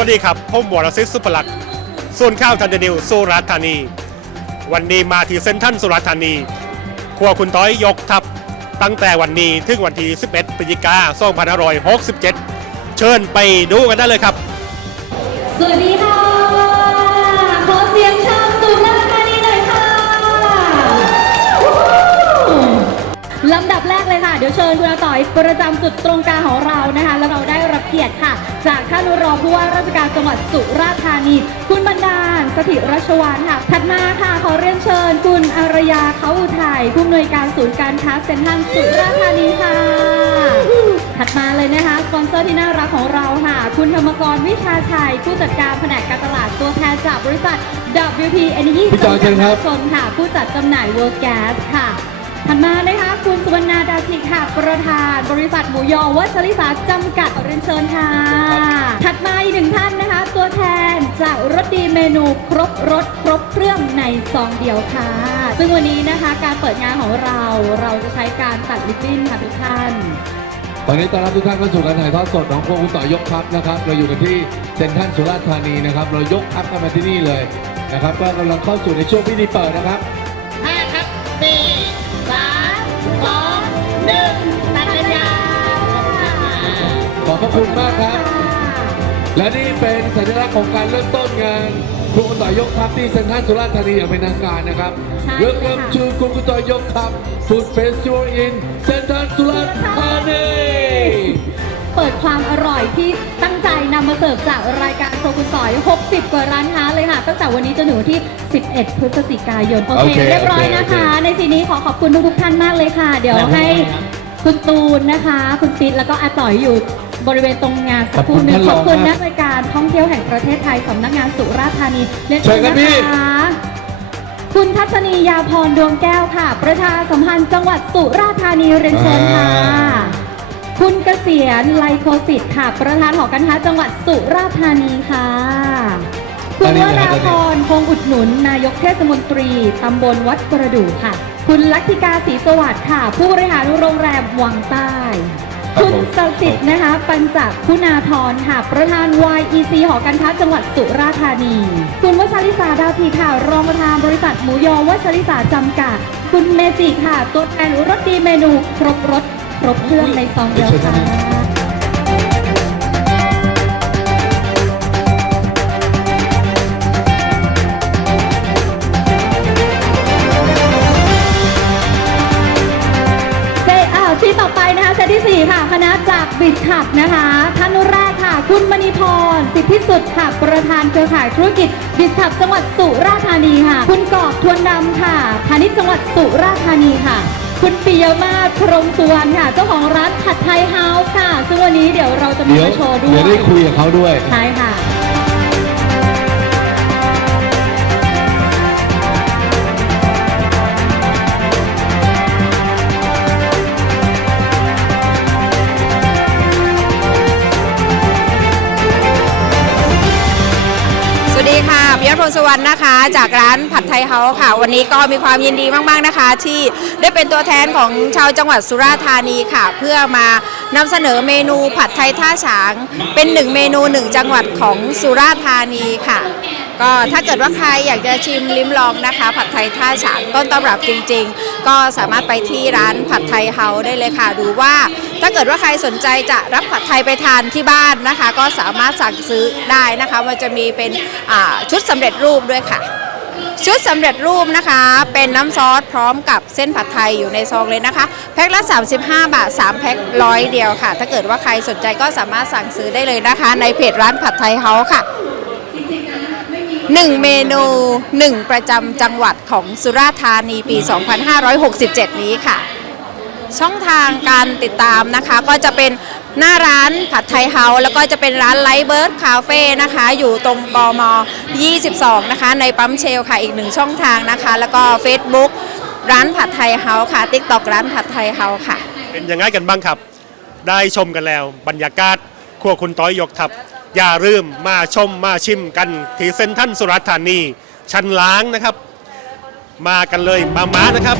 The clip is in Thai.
วัสดีครับผมบวรศิษฐ์สุภลักษณ์ส่วนข้าวทันเดนิวสุราษฎร์ธานี วันนี้มาที่เซ็นทรัลสุราษฎร์ธานีครัวคุณต้อยยกทัพตั้งแต่วันนี้ถึงวันที่ 11พฤศจิกายน2567 เชิญไปดูกันได้เลยครับ สวัสดีค่ะ ลำดับแรกเลยค่ะ เดี๋ยวเชิญคุณอาต่อยประจำจุดตรงกลางของเรานะคะ แล้วเราได้รับเกียรติค่ะ จากท่านรองผู้ว่าราชการจังหวัดสุราษฎร์ธานี คุณบรรดาลสถิรัชวานค่ะ ถัดมาค่ะขอเรียนเชิญ คุณอารยาเขาอุทัยผู้อำนวยการศูนย์การค้าเซ็นทรัลสุราษฎร์ธานีค่ะ ถัดมาเลยนะคะสปอนเซอร์ที่น่ารักของเราค่ะ คุณธรรมกรวิชาชัยผู้จัดการแผนกการตลาดตัวแทนจากบริษัท WP Energy พี่จอยเชิญครับจำกัดมหาชนค่ะ ผู้จัดจำหน่าย World Gas ค่ะ ถัดมานะคะคุณสุวรรณาดาทิกค่ะประธาน บริษัทหมูยอวัชริสาจำกัดขอเรียนเชิญค่ะ ถัดมาอีกหนึ่งท่านนะคะ ตัวแทนจากรถดีเมนูครบรถครบเครื่องในซองเดียวค่ะ ซึ่งวันนี้นะคะการเปิดงานของเราเราจะใช้การตัดลิปบิ้นค่ะทุกท่านตอนนี้ต้อนรับทุกท่านเข้าสู่การถ่ายทอดสดของพวกคุณต่อยกทัพนะครับ เราอยู่กันที่เซ็นทรัลสุราษฎร์ธานีนะครับ เรายกทัพกันมาที่นี่เลยนะครับก็กำลังเข้าสู่ในช่วงพิธีเปิดนะครับ และนี่เป็นสัญลักษณ์ของการเริ่มต้นงานครูคุณต่อยกทัพที่เซ็นทรัลสุราษฎร์ธานีอย่างเป็นทางการนะครับ ใช่ค่ะ Welcome to ครูคุณต่อยกทัพ Food Festival in เซ็นทรัลสุราษฎร์ธานีเปิดความอร่อยที่ตั้งใจนำมาเสิร์ฟจากรายการโชกุนสอย 60 กว่าร้านค้าเลยค่ะ ตั้งแต่วันนี้จนถึงวันที่ 11 พฤศจิกายน โอโอเคเค เรียบร้อยโอเคนะคะโอเคในทีนี้ขอขอบคุณทุกๆท่านมากเลยค่ะ เดี๋ยวให้คุณตูนนะคะ คุณปิ๊ดแล้วก็อาต่อยอยู่ บริเวณตรงงานสักครู่หนึงขอบคุณนักรายการท่องเที่ยวแห่งประเทศไทยสำนักงานสุราษฎร์ธานีเรียนเชิญนะคะคุณทัศนียาพรดวงแก้วค่ะ ประชาสัมพันธ์จังหวัดสุราษฎร์ธานีเรียนเชิญค่ะ คุณเกษียณไลโคสิตค่ะ ประธานหอการค้าจังหวัดสุราษฎร์ธานีค่ะ คุณอันนี้วนะครัราบ พรคงอุดหนุน นายกเทศมนตรีตำบลวัดประดู่ค่ะ คุณลักธิกาศรีสวัสดิ์ค่ะ ผู้บริหารโรงแรมวังใต้ ครับคุณผมสสิทธิ์นะคะ ปัญจคุณาธรค่ะ ประธาน YEC หอการค้าจังหวัดสุราษฎร์ธานี คุณวชริสาดาวทีค่ะ รองประธานบริษัทหมูยอวชริสาจำกัด คุณเมจิค่ะ ตัวแทนรถดีเมนู ครบรถครบเครื่องในซองเดียวค่ะ ค่ะคณะจากบิดขับนะคะ ท่านแรกค่ะ คุณมณีพรสิทธิสุดค่ะ ประธานเครือข่ายธุรกิจบิดขับจังหวัดสุราษฎร์ธานีค่ะ คุณกอบทวนดำค่ะพาณิชย์จังหวัดสุราษฎร์ธานีค่ะ คุณปิยมาศพรหมสุวรรณค่ะ เจ้าของร้านผัดไทยเฮาส์ค่ะ ซึ่งวันนี้เดี๋ยวเราจะมีเดี๋ยวมาโชว์ด้วเดี๋ยยวได้คุยกับเขาด้วย ใช่ค่ะ ค่ะพิยศพลสุวรรณนะคะ จากร้านผัดไทยเฮาค่ะ วันนี้ก็มีความยินดีมากๆนะคะ ที่ได้เป็นตัวแทนของชาวจังหวัดสุราษฎร์ธานีค่ะ เพื่อมานำเสนอเมนูผัดไทยท่าฉาง เป็นหนึ่งเมนูหนึ่งจังหวัดของสุราษฎร์ธานีค่ะ ก็ถ้าเกิดว่าใครอยากจะชิมลิ้มลองนะคะ ผัดไทยท่าฉางต้นตำรับจริง ๆ ก็สามารถไปที่ร้านผัดไทยเฮาได้เลยค่ะดูว่า ถ้าเกิดว่าใครสนใจจะรับผัดไทยไปทานที่บ้านนะคะ ก็สามารถสั่งซื้อได้นะคะ มันจะมีเป็นชุดสำเร็จรูปด้วยค่ะ ชุดสำเร็จรูปนะคะ เป็นน้ำซอสพร้อมกับเส้นผัดไทยอยู่ในซองเลยนะคะ แพ็คละ 35 บาท 3 แพ็คร้อยเดียวค่ะ ถ้าเกิดว่าใครสนใจก็สามารถสั่งซื้อได้เลยนะคะ ในเพจร้านผัดไทยเฮาค่ะหนึ่งเมนูหนึ่งประจำจังหวัดของสุราษฎร์ธานีปี 2567 นี้ค่ะ ช่องทางการติดตามนะคะ ก็จะเป็นหน้าร้านผัดไทยเฮาแล้วก็จะเป็นร้านไลท์เบิร์ดคาเฟ่นะคะ อยู่ตรงกม 22 นะคะ ในปั๊มเชลค่ะอีกหนึ่งช่องทางนะคะ แล้วก็ Facebook ร้านผัดไทยเฮาค่ะ TikTok ร้านผัดไทยเฮาค่ะ เป็นยังไงกันบ้างครับ ได้ชมกันแล้ว บรรยากาศครัวคุณต้อยยกทัพอย่าลืมมาชมมาชิมกัน ที่เซ็นทรัลสุราษฎร์ธานี ชั้นล้างนะครับ มากันเลยมามานะครับ